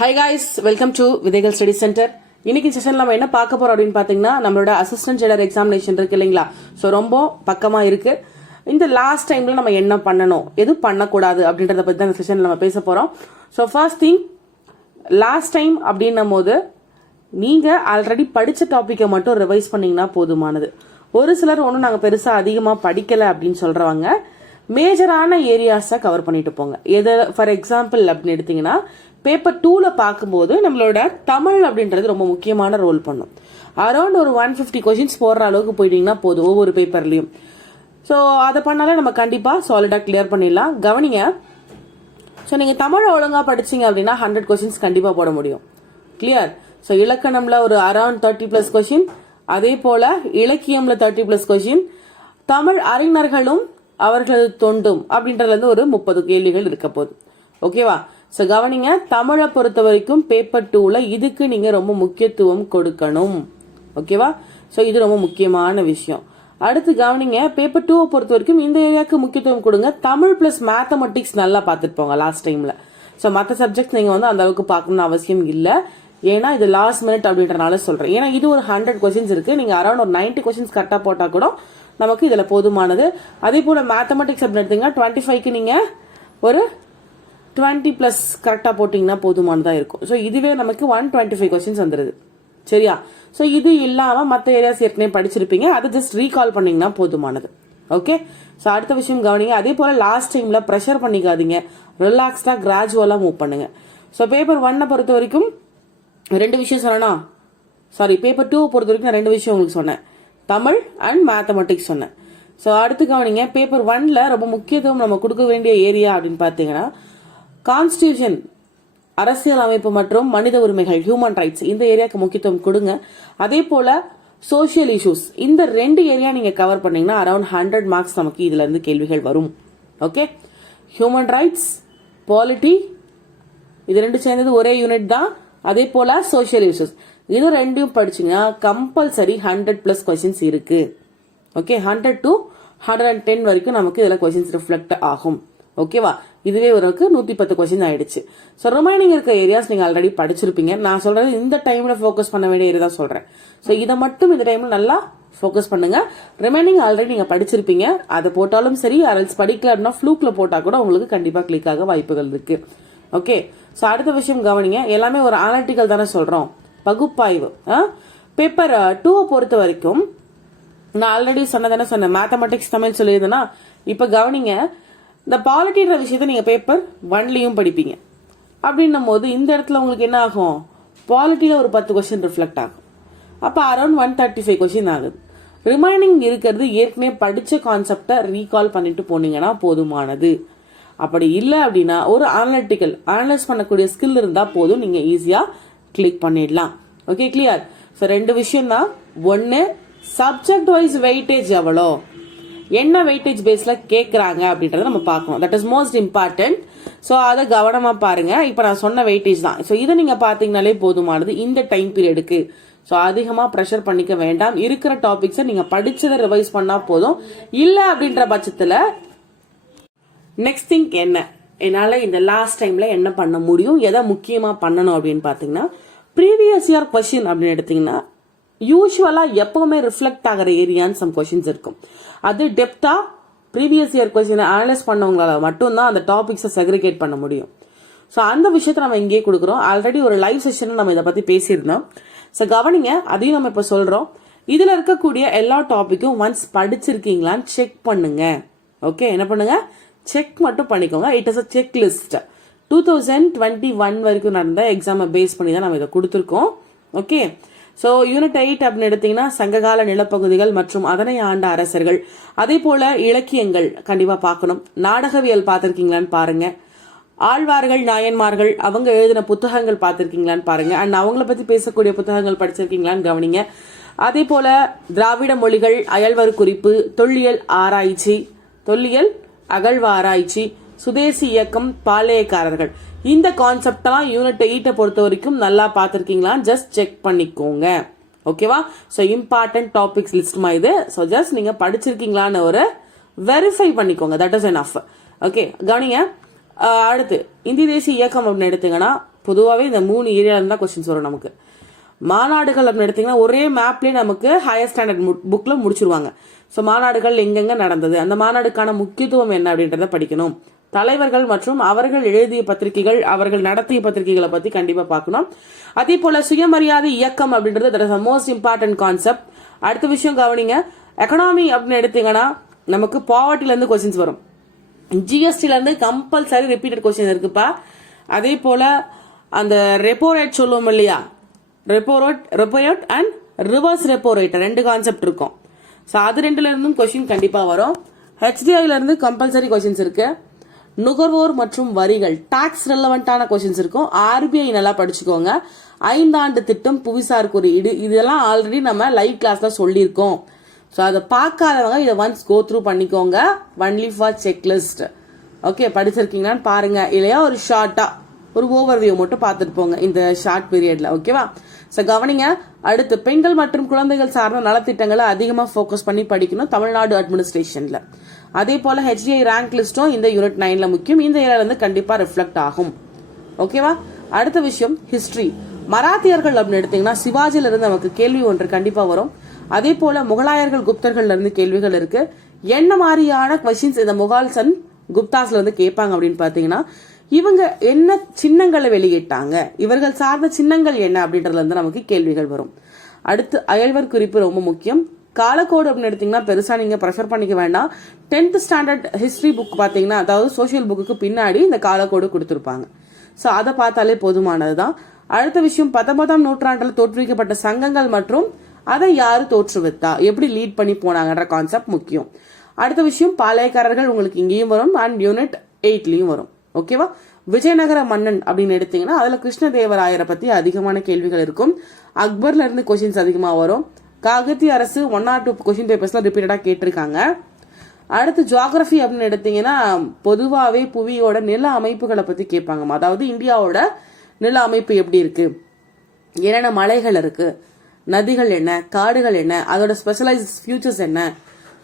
Hi guys, welcome to விதைகள் study centre. இன்னைக்கு செஷன்ல நம்ம என்ன பார்க்க போறோம் அப்படின்னு பாத்தீங்கன்னா நம்மளோட அசிஸ்டன்ட் ஜெயிலர் எக்ஸாமினேஷன் இருக்கு இல்லைங்களா. ஸோ ரொம்ப பக்கமா இருக்கு. இந்த லாஸ்ட் டைம்ல நம்ம என்ன பண்ணணும், எது பண்ணக்கூடாது அப்படின்றத பத்தி தான் செஷன்ல நம்ம பேச போறோம். So first thing, last time அப்படின்னும் போது நீங்க ஆல்ரெடி படிச்ச டாபிக்கை மட்டும் ரிவைஸ் பண்ணீங்கன்னா போதுமானது. ஒரு சிலர் ஒன்றும் நாங்கள் பெருசா அதிகமா படிக்கல அப்படின்னு சொல்றவங்க மேஜரான ஏரியாஸை கவர் பண்ணிட்டு போங்க. எது ஃபார் எக்ஸாம்பிள் அப்படின்னு எடுத்தீங்கன்னா பேப்பர் 2ல பார்க்கும்போது நம்மளோட தமிழ் அப்படின்றது ரொம்ப முக்கியமான ரோல் பண்ணும். அரௌண்ட் ஒரு 150 கொஸ்டின்ஸ் போடுற அளவுக்கு போயிட்டீங்கன்னா போதும் ஒவ்வொரு பேப்பர்லயும். ஸோ அதை பண்ணாலே நம்ம கண்டிப்பா சாலிடா கிளியர் பண்ணிடலாம். கவனிங்க, ஸோ நீங்க தமிழ் ஒழுங்கா படிச்சீங்க அப்படின்னா 100 கொஸ்டின்ஸ் கண்டிப்பா போட முடியும். கிளியர். ஸோ இலக்கணம்ல ஒரு அரௌண்ட் 30+ கொஸ்டின், அதே போல இலக்கியம்ல 30+ கொஸ்டின், தமிழ் அறிஞர்களும் அவர்களது தொண்டும் அப்படின்றதுல இருந்து ஒரு 30 கேள்விகள் இருக்க போகுது. ஓகேவா? ஸோ கவனிங்க, தமிழை பொறுத்த வரைக்கும் பேப்பர் 2ல இதுக்கு நீங்க ரொம்ப முக்கியத்துவம் கொடுக்கணும். ஓகேவா? ஸோ இது ரொம்ப முக்கியமான விஷயம். அடுத்து கவனிங்க, பேப்பர் 2 பொறுத்த வரைக்கும் இந்த ஏரியாவுக்கு முக்கியத்துவம் கொடுங்க. தமிழ் பிளஸ் மேத்தமெட்டிக்ஸ் நல்லா பார்த்துட்டு போங்க லாஸ்ட் டைம்ல. ஸோ மற்ற சப்ஜெக்ட் நீங்க வந்து அந்த அளவுக்கு பார்க்கணும்னு அவசியம் இல்லை. ஏன்னா இது லாஸ்ட் மினிட் அப்படின்றனால சொல்றேன். ஏன்னா இது ஒரு 100 கொஸ்டின்ஸ் இருக்கு. நீங்க அரௌண்ட் ஒரு 90 கொஸ்டின்ஸ் கரெக்டா போட்டா கூட நமக்கு இதுல போதுமானது. அதே போல மேத்தமெட்டிக்ஸ் அப்படின்னு எடுத்தீங்கன்னா 25க்கு நீங்க ஒரு 20+ கரெக்டா போட்டீங்கன்னா போதுமானதா இருக்கும். ஸோ இதுவே நமக்கு 125 கொஸ்டின்ஸ் வந்துருது. சரியா? ஸோ இது இல்லாம மற்ற ஏரியாஸ் ஏற்கனவே படிச்சிருப்பீங்க, அதை ஜஸ்ட் ரீகால் பண்ணீங்கன்னா போதுமானது. ஓகே. ஸோ அடுத்த விஷயம் கவனிங்க, அதே போல லாஸ்ட் டைம்ல ப்ரெஷர் பண்ணிக்காதீங்க, ரிலாக்ஸ்டா கிராஜுவலா மூவ் பண்ணுங்க. ஸோ பேப்பர் 1 பொறுத்த வரைக்கும் 2 விஷயம் சொன்னா, சாரி பேப்பர் 2 பொறுத்த வரைக்கும் நான் 2 விஷயம் உங்களுக்கு சொன்னேன், தமிழ் அண்ட் மேத்தமெட்டிக்ஸ் சொன்னேன். ஸோ அடுத்து கவனிங்க, பேப்பர் 1ல ரொம்ப முக்கியத்துவம் நம்ம கொடுக்க வேண்டிய ஏரியா அப்படின்னு பாத்தீங்கன்னா கான்ஸ்டிடியூஷன், அரசியல் அமைப்பு மற்றும் மனித உரிமைகள், ஹியூமன் ரைட்ஸ், இந்த ஏரியாவுக்கு முக்கியத்துவம் கொடுங்க. அதே போல சோசியல் இஷ்யூஸ், இந்த 2 ஏரியா நீங்க கவர் பண்ணீங்கன்னா அரௌண்ட் 100 மார்க்ஸ் நமக்கு இதுல இருந்து கேள்விகள் வரும். ஓகே. ஹியூமன் ரைட்ஸ், பாலிட்டி, இது 2 சேர்ந்தது ஒரே யூனிட் தான். அதே போல சோசியல் இஷ்யூஸ், இது 2யும் படிச்சீங்கன்னா கம்பல்சரி 100+ கொஸ்டின்ஸ் இருக்கு. ஓகே. 100 to 110 வரைக்கும் நமக்கு இதுல கொஸ்டின்ஸ் ரிஃப்ளெக்ட் ஆகும். ஓகேவா? இதுவே ஒரு 110 கொஸ்டின் ஆயிடுச்சு. ஸோ ரிமைனிங் இருக்க ஏரியாஸ் நீங்க ஆல்ரெடி படிச்சிருப்பீங்க. நான் சொல்றது இந்த டைம்ல ஃபோக்கஸ் பண்ண வேண்டிய ஏரியா தான் சொல்றேன். ஸோ இதை மட்டும் இந்த டைம்ல நல்லா ஃபோக்கஸ் பண்ணுங்க. ரிமைனிங் ஆல்ரெடி நீங்க படிச்சிருப்பீங்க, அதை போட்டாலும் சரி, அரல்ஸ் படிக்கல அப்படின்னா ஃப்ளூக்ல போட்டா கூட உங்களுக்கு கண்டிப்பா கிளிக் ஆக வாய்ப்புகள் இருக்கு. ஓகே. ஸோ அடுத்த விஷயம் கவனிங்க, எல்லாமே ஒரு அனாலிட்டிக்கல் தானே சொல்றோம், பகுப்பாய்வு. பேப்பர் 2 பொறுத்த வரைக்கும் நான் ஆல்ரெடி சொன்னதானே சொன்னேன், மேத்தமெட்டிக்ஸ் தமிழ் சொல்லியிருந்தேன்னா, இப்ப கவனிங்க, இந்த பாலிட்டின்ற விஷயத்த நீங்க பேப்பர் 1லயும் படிப்பீங்க. அப்படின்னும் போது இந்த இடத்துல உங்களுக்கு என்ன ஆகும், பாலிட்டியில ஒரு 10 கொஸ்டின் ரிஃப்ளெக்ட் ஆகும். அப்ப அரௌண்ட் 135 கொஸ்டின் ஆகுது. ரிமைனிங் இருக்கிறது ஏற்கனவே படிச்ச கான்செப்டை ரீகால் பண்ணிட்டு போனீங்கன்னா போதுமானது. அப்படி இல்லை அப்படின்னா ஒரு அனலிட்டிக்கல் அனலைஸ் பண்ணக்கூடிய ஸ்கில் இருந்தா போதும், நீங்க ஈஸியா கிளிக் பண்ணிடலாம். Okay, clear. ஸோ 2 விஷயம் தான். 1, சப்ஜெக்ட் வைஸ் வெயிட்டேஜ் எவ்வளோ, என்ன வெயிட்டேஜ் பேஸ்ல கேட்கறாங்க அப்படின்றத நம்ம பார்க்கணும். That is most important. So அதை கவனமா பாருங்க. இப்போ நான் சொன்ன வெயிட்டேஜ் தான். ஸோ இதை நீங்க பாத்தீங்கன்னாலே போதுமானது இந்த டைம் பீரியடுக்கு. ஸோ அதிகமா ப்ரெஷர் பண்ணிக்க வேண்டாம். இருக்கிற டாபிக்ஸை நீங்க படிச்சதை ரிவைஸ் பண்ணா போதும். இல்ல அப்படின்ற பட்சத்துல நெக்ஸ்ட் திங் என்ன, என்னால இந்த லாஸ்ட் டைம்ல என்ன பண்ண முடியும், எதை முக்கியமா பண்ணணும் அப்படின்னு பாத்தீங்கன்னா, ப்ரீவியஸ் இயர் கொஸ்டின் அப்படின்னு எடுத்தீங்கன்னா யூஸ்வலா எப்பவுமே ரிஃப்ளெக்ட் ஆகிற ஏரியான்னு சம் கொஸ்டின்ஸ் இருக்கும். அது டெப்தா ப்ரீவியஸ் இயர் கொஸ்டினை அனலைஸ் பண்ணவங்களால மட்டும்தான் அந்த டாபிக்ஸை செக்ரிகேட் பண்ண முடியும். ஸோ அந்த விஷயத்த நம்ம இங்கேயே கொடுக்குறோம். ஆல்ரெடி ஒரு லைவ் செஷன் நம்ம இதை பத்தி பேசியிருந்தோம். ஸோ கவனிங்க, அதையும் நம்ம இப்ப சொல்றோம். இதுல இருக்கக்கூடிய எல்லா டாபிக்கும் ஒன்ஸ் படிச்சிருக்கீங்களான்னு செக் பண்ணுங்க. ஓகே, என்ன பண்ணுங்க, செக் மட்டும் பண்ணிக்கோங்க. It is a check list. 2021 வரைக்கும் நடந்த எக்ஸாமை பேஸ் பண்ணி தான் நம்ம இதை கொடுத்துருக்கோம். ஓகே. ஸோ யூனிட் 8 அப்படின்னு எடுத்தீங்கன்னா சங்ககால நிலப்பகுதிகள் மற்றும் அதனை ஆண்ட அரசர்கள், அதே போல இலக்கியங்கள் கண்டிப்பா பார்க்கணும். நாடகவியல் பார்த்திருக்கீங்களான்னு பாருங்க. ஆழ்வார்கள், நாயன்மார்கள் அவங்க எழுதின புத்தகங்கள் பார்த்திருக்கீங்களான்னு பாருங்க. அண்ட் அவங்கள பத்தி பேசக்கூடிய புத்தகங்கள் படிச்சிருக்கீங்களான்னு கவனிங்க. அதே போல திராவிட மொழிகள், அயல்வரு குறிப்பு, தொல்லியல் ஆராய்ச்சி, தொல்லியல் அகழ்வாராய்ச்சி, சுதேசி இயக்கம், பாளையக்காரர்கள், இந்த கான்செப்டெல்லாம் யூனிட் 8 பொறுத்த வரைக்கும் நல்லா பார்த்திருக்கீங்களா ஜஸ்ட் செக் பண்ணிக்கோங்க. ஓகேவா? ஸோ இம்பார்ட்டன்ட் டாபிக்ஸ் லிஸ்ட் இது. ஸோ ஜஸ்ட் நீங்க படிச்சிருக்கீங்களான்னு ஒரு வெரிஃபை பண்ணிக்கோங்க. That is enough. ஓகே, கவனிங்க. அடுத்து இந்திய தேசிய இயக்கம் அப்படின்னு எடுத்தீங்கன்னா பொதுவாகவே இந்த 3 ஏரியால தான் கொஸ்டின்ஸ் வரும் நமக்கு. மாநாடுகள் அப்படின்னு எடுத்தீங்கன்னா ஒரே மேப்லேயே நமக்கு ஹையர் ஸ்டாண்டர்ட் புக்ல முடிச்சிருவாங்க. ஸோ மாநாடுகள் எங்கெங்க நடந்தது, அந்த மாநாடுக்கான முக்கியத்துவம் என்ன அப்படின்றத படிக்கணும். தலைவர்கள் மற்றும் அவர்கள் எழுதிய பத்திரிகைகள், அவர்கள் நடத்திய பத்திரிகைகளை பத்தி கண்டிப்பா பார்க்கணும். அதே போல சுயமரியாதை இயக்கம் அப்படின்றது மோஸ்ட் இம்பார்ட்டன்ட் கான்செப்ட். அடுத்த விஷயம் கவனிங்க, எக்கனாமி அப்படின்னு எடுத்தீங்கன்னா நமக்கு பாவர்ட்டில இருந்து கொஸ்டின்ஸ் வரும். ஜிஎஸ்டில இருந்து கம்பல்சரி ரிப்பீட்டட் கொஸ்டின் இருக்குப்பா. அதே போல அந்த ரெப்போ ரேட் சொல்லுவோம் இல்லையா, repo rate and reverse repo rate 2 concept இருக்கும். ஸோ அது 2ல இருந்தும் கொஸ்டின் கண்டிப்பா வரும். ஹெச்டிஐல இருந்து கம்பல்சரி கொஸ்டின்ஸ் இருக்கு. நுகர்வோர் மற்றும் வரிகள் டாக்ஸ் ரெலவெண்டான கொஸ்டின்ஸ் இருக்கும். ஆர்பிஐ நல்லா படிச்சுக்கோங்க. 5 ஆண்டு திட்டம், புவிசார் குறியீடு, இதெல்லாம் ஆல்ரெடி நம்ம லைவ் கிளாஸ்ல சொல்லியிருக்கோம். ஸோ அதை பார்க்காதவங்க இதை ஒன்ஸ் கோ த்ரூ பண்ணிக்கோங்க. Only for checklist. ஓகே, படிச்சிருக்கீங்களான்னு பாருங்க. இல்லையா ஒரு ஷார்ட்டா ஒரு ஓவர்வியூ மட்டும் பார்த்துட்டு போங்க இந்த ஷார்ட் பீரியட்ல. ஓகேவா? ஸோ கவனிங்க. அடுத்து பெண்கள் மற்றும் குழந்தைகள் சார்ந்த நலத்திட்டங்களை அதிகமாக ஃபோக்கஸ் பண்ணி படிக்கணும் தமிழ்நாடு அட்மினிஸ்ட்ரேஷன்ல. அதே போல ஹெச்டிஐ ரேங்க் லிஸ்டும் இந்த யூனிட் 9ல முக்கியம். இந்த ஏரியால இருந்து கண்டிப்பா ரிஃப்ளெக்ட் ஆகும். ஓகேவா? அடுத்த விஷயம் ஹிஸ்டரி. மராத்தியர்கள் அப்படின்னு எடுத்தீங்கன்னா சிவாஜில இருந்து நமக்கு கேள்வி ஒன்று கண்டிப்பா வரும். அதே போல முகலாயர்கள் குப்தர்கள்ல இருந்து கேள்விகள் இருக்கு. என்ன மாதிரியான கொஸ்டின்ஸ் இந்த முகால்ஸ் அண்ட் குப்தாஸ்ல இருந்து கேட்பாங்க அப்படின்னு பாத்தீங்கன்னா, இவங்க என்ன சின்னங்களை வெளியிட்டாங்க, இவர்கள் சார்ந்த சின்னங்கள் என்ன அப்படின்றதுல இருந்து நமக்கு கேள்விகள் வரும். அடுத்து அயல்வர் குறிப்பு ரொம்ப முக்கியம். காலக்கோடு அப்படின்னு எடுத்தீங்கன்னா பெருசா நீங்க ப்ரெஃபர் பண்ணிக்க வேண்டாம். 10th ஸ்டாண்டர்ட் ஹிஸ்டரி புக் பாத்தீங்கன்னா, அதாவது சோசியல் புக்கு பின்னாடி இந்த காலக்கோடு கொடுத்திருப்பாங்க. ஸோ அதை பார்த்தாலே போதுமானதுதான். அடுத்த விஷயம் 19ஆம் நூற்றாண்டில் தோற்றுவிக்கப்பட்ட சங்கங்கள் மற்றும் அதை யாரு தோற்றுவித்தா, எப்படி லீட் பண்ணி போனாங்கன்ற கான்செப்ட் முக்கியம். அடுத்த விஷயம் பாளையக்காரர்கள் உங்களுக்கு இங்கேயும் வரும் அண்ட் யூனிட் 8லயும் வரும். ஓகேவா? விஜயநகர மன்னன் அப்படின்னு எடுத்தீங்கன்னா அதுல கிருஷ்ணதேவராயரை பத்தி அதிகமான கேள்விகள் இருக்கும். அக்பர்ல இருந்து கொஸ்டின்ஸ் அதிகமா வரும். காகத்திய அரசு 1 or 2 கொஸ்டின் பேப்பர்ஸ்ல ரிப்பீட்டடா கேட்டிருக்காங்க. அடுத்து ஜியோகிராஃபி அப்படின்னு எடுத்தீங்கன்னா பொதுவாகவே புவியோட நில அமைப்புகளை பத்தி கேட்பாங்க. அதாவது இந்தியாவோட நில அமைப்பு எப்படி இருக்கு, என்னென்ன மலைகள் இருக்கு, நதிகள் என்ன, காடுகள் என்ன, அதோட ஸ்பெஷலைஸ்ட் ஃபியூச்சர்ஸ் என்ன,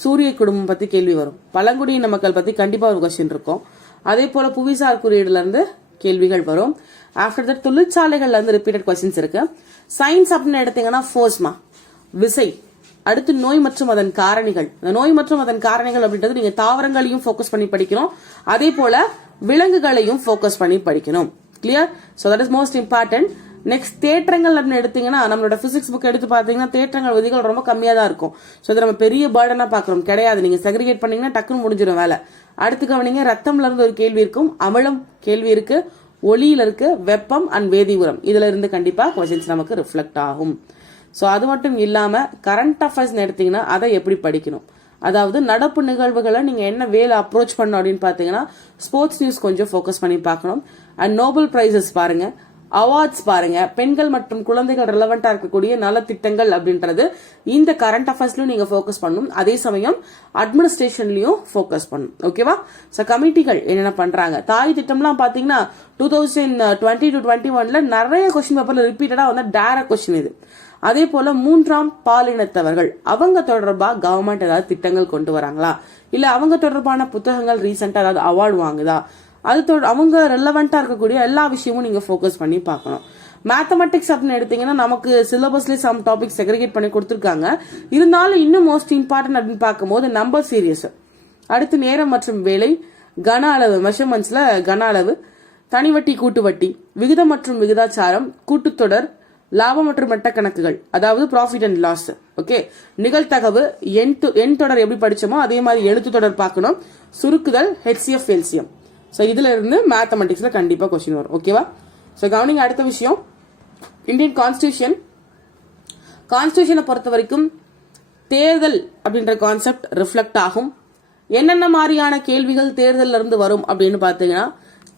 சூரிய குடும்பம் பத்தி கேள்வி வரும். பழங்குடியின மக்கள் பத்தி கண்டிப்பா ஒரு கொஸ்டின் இருக்கும். அதே போல புவிசார் குறியீடுல இருந்து கேள்விகள் வரும். ஆஃப்டர் தட் தொழிற்சாலைகள்ல இருந்து ரிப்பீட்டட் கொஸ்டின்ஸ் இருக்கு. சயின்ஸ் அப்படின்னு எடுத்தீங்கன்னா ஃபோர்ஸ்மா, விசை. அடுத்து நோய் மற்றும் அதன் காரணிகள். இந்த நோய் மற்றும் அதன் காரணிகள் அப்படின்றது நீங்க தாவரங்களையும் ஃபோக்கஸ் பண்ணி படிக்கணும். அதே போல விலங்குகளையும் ஃபோக்கஸ் பண்ணி படிக்கணும். Clear? So that is most important. Next தேற்றங்கள் அப்படின்னு எடுத்தீங்கன்னா நம்மளோட பிசிக்ஸ் புக் எடுத்து பாத்தீங்கன்னா தேற்றங்கள் விதிகள் ரொம்ப கம்மியா தான் இருக்கும். ஸோ இதை நம்ம பெரிய பேர்டனா பாக்குறோம் கிடையாது. நீங்க செக்ரிகேட் பண்ணீங்கன்னா டக்குன்னு முடிஞ்சிடும் வேலை. அடுத்து கவனிங்க, ரத்தம்ல இருந்து ஒரு கேள்வி இருக்கும், அமிலம் கேள்வி இருக்கு, ஒளியில இருக்கு, வெப்பம் அண்ட் வேதி உரம், இதுல இருந்து கண்டிப்பா கொஸ்டின்ஸ் நமக்கு ரிஃப்ளெக்ட் ஆகும். ஸோ அது மட்டும் இல்லாம கரண்ட் அஃபேர்ஸ் எடுத்தீங்கன்னா அதை எப்படி படிக்கணும், அதாவது நடப்பு நிகழ்வுகளை நீங்க என்ன வேலை அப்ரோச் பண்ணணும் அப்படின்னு பாத்தீங்கன்னா ஸ்போர்ட்ஸ் நியூஸ் கொஞ்சம் ஃபோக்கஸ் பண்ணி பார்க்கணும். அண்ட் நோபல் பிரைசஸ் பாருங்க, அவார்ட்ஸ் பாருங்க, பெண்கள் மற்றும் குழந்தைகள் ரெலவெண்டா இருக்கக்கூடிய நலத்திட்டங்கள் அப்படின்றது இந்த கரண்ட் அஃபேர்ஸ்லயும் நீங்க ஃபோக்கஸ் பண்ணணும். அதே சமயம் அட்மினிஸ்ட்ரேஷன்லயும் ஃபோக்கஸ் பண்ணணும். ஓகேவா? சோ கமிட்டிகள் என்னென்ன பண்றாங்க, தாய் திட்டம்லாம் பாத்தீங்கன்னா 2020 to 21ல நிறைய கொஸ்டின் பேப்பர்ல ரிப்பீட்டடா வந்து டைரக்ட் கொஸ்டின் இது. அதே போல 3ஆம் பாலினத்தவர்கள் அவங்க தொடர்பா கவர்மெண்ட் ஏதாவது திட்டங்கள் கொண்டு வராங்களா, இல்ல அவங்க தொடர்பான புத்தகங்கள் ரீசெண்டா ஏதாவது அவார்டு வாங்குதா, அது அவங்க ரெலவெண்டா இருக்கக்கூடிய எல்லா விஷயமும் நீங்க ஃபோக்கஸ் பண்ணி பார்க்கணும். மேத்தமெட்டிக்ஸ் அப்படின்னு எடுத்தீங்கன்னா நமக்கு சிலபஸ்ல சம் டாபிக் செக்ரிகேட் பண்ணி கொடுத்துருக்காங்க. இருந்தாலும் இன்னும் மோஸ்ட் இம்பார்ட்டன்ட் அப்படின்னு பார்க்கும்போது நம்பர் சீரியஸ், அடுத்து நேரம் மற்றும் வேலை, கன அளவு மெஷர்மெண்ட்ஸ்ல கன அளவு, தனிவட்டி கூட்டு வட்டி, விகிதம் மற்றும் விகிதாச்சாரம், கூட்டுத்தொடர், லாபம் மற்றும் மெட்ட கணக்குகள், அதாவது ப்ராஃபிட் அண்ட் லாஸ். ஓகே, நிகழ்தகவு, எண் தொடர் எப்படி படிச்சோமோ அதே மாதிரி எழுத்து தொடர் பார்க்கணும், சுருக்குதல், HCF எல்சியம். ஸோ இதுல இருந்து மேத்தமெட்டிக்ஸ்ல கண்டிப்பா கொஸ்டின் வரும். ஓகேவா? ஸோ கவனிங்க, அடுத்த விஷயம் இந்தியன் கான்ஸ்டியூஷனை பொறுத்த வரைக்கும் தேர்தல் அப்படின்ற கான்செப்ட் ரிஃப்ளெக்ட் ஆகும். என்னென்ன மாதிரியான கேள்விகள் தேர்தல்ல இருந்து வரும் அப்படின்னு பாத்தீங்கன்னா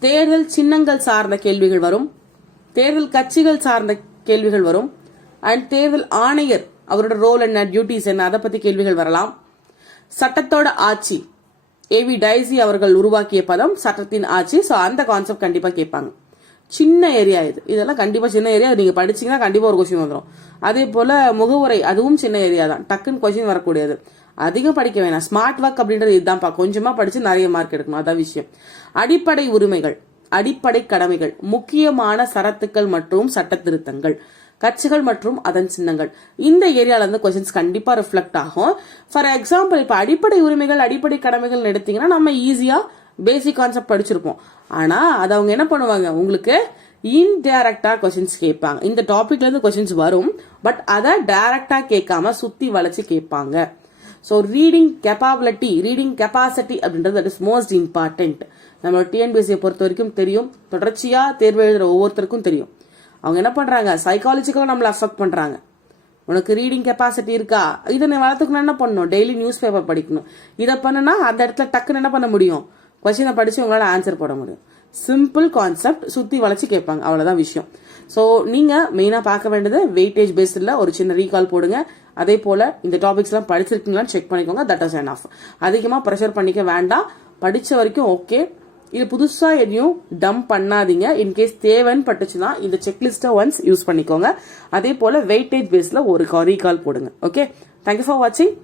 தேர்தல் சின்னங்கள் சார்ந்த கேள்விகள் வரும், தேர்தல் கட்சிகள் சார்ந்த கேள்விகள் வரும், அண்ட் தேர்தல் ஆணையர் அவரோட ரோல் என்ன, டியூட்டிஸ் என்ன, அதை பத்தி கேள்விகள் வரலாம். சட்டத்தோட ஆட்சி, ஏவி டைசி அவர்கள் உருவாக்கிய பதம் சட்டத்தின் ஆட்சி. ஸோ அந்த கான்செப்ட் கண்டிப்பா கேட்பாங்க. சின்ன ஏரியா இதெல்லாம் கண்டிப்பா சின்ன ஏரியா, நீங்க படிச்சீங்கன்னா கண்டிப்பா ஒரு கொஸ்டின் வந்துடும். அதே போல முகவுரை, அதுவும் சின்ன ஏரியா தான், டக்குன்னு கொஸ்டின் வரக்கூடியது. அதிகம் படிக்க வேணாம், ஸ்மார்ட் ஒர்க் அப்படின்றது இதுதான்ப்பா, கொஞ்சமா படிச்சு நிறைய மார்க் எடுக்கணும், அதான் விஷயம். அடிப்படை உரிமைகள், அடிப்படை கடமைகள், முக்கியமான சரத்துக்கள் மற்றும் சட்ட திருத்தங்கள், கட்சிகள் மற்றும் அதன் சின்னங்கள். இந்த ஏரியால இருந்து கொஸ்டின்ஸ் கண்டிப்பா ரிஃப்ளெக்ட் ஆகும். ஃபார் எக்ஸாம்பிள் இப்ப அடிப்படை உரிமைகள் அடிப்படை கடமைகள் எடுத்தீங்கன்னா நம்ம ஈஸியா பேசிக் கான்செப்ட் படிச்சிருப்போம். ஆனா அது அவங்க என்ன பண்ணுவாங்க, உங்களுக்கு இன்டைரக்டா கொஸ்டின்ஸ் கேட்பாங்க. இந்த டாபிக்ல இருந்து கொஸ்டின்ஸ் வரும், பட் அதை டைரக்டா கேட்காம சுத்தி வளைச்சு கேட்பாங்க. So reading capability, reading capacity அப்படின்றது தட் இஸ் மோஸ்ட் இம்பார்ட்டன்ட். நம்ம டிஎன்பிஎஸ்சியை பொறுத்த வரைக்கும் தெரியும், தொடர்ச்சியா தேர்வு எழுதுற ஒவ்வொருத்தருக்கும் தெரியும். அவங்க என்ன பண்றாங்க, சைக்காலஜிக்கலா நம்மள அஃபெக்ட் பண்றாங்க. உனக்கு ரீடிங் கெப்பாசிட்டி இருக்கா, இதை நீ வளர்த்துக்கணும், என்ன பண்ணணும், டெய்லி நியூஸ் பேப்பர் படிக்கணும். இதை பண்ணுனா அந்த இடத்துல டக்குன்னு என்ன பண்ண முடியும், கொஸ்டினை படிச்சு உங்களால ஆன்சர் போட முடியும். சிம்பிள் கான்செப்ட், சுத்தி வளைச்சு கேட்பாங்க, அவ்வளவுதான் விஷயம். ஸோ நீங்க மெயினா பார்க்க வேண்டியது வெயிட்டேஜ் பேஸ்ல ஒரு சின்ன ரீகால் போடுங்க. அதே போல இந்த டாபிக்ஸ் எல்லாம் படிச்சிருக்கீங்களான்னு செக் பண்ணிக்கோங்க. That is enough. அதிகமா ப்ரெஷர் பண்ணிக்க வேண்டாம், படிச்ச வரைக்கும் ஓகே. இது புதுசா எதையும் டம்ப் பண்ணாதீங்க. இன்கேஸ் தேவைன்னு பட்டுச்சுன்னா இந்த செக்லிஸ்ட்டை ஒன்ஸ் யூஸ் பண்ணிக்கோங்க. அதே போல வெயிட்டேஜ் பேஸ்ல ஒரு ரீகால் போடுங்க. ஓகே, தேங்க்யூ ஃபார் வாட்சிங்.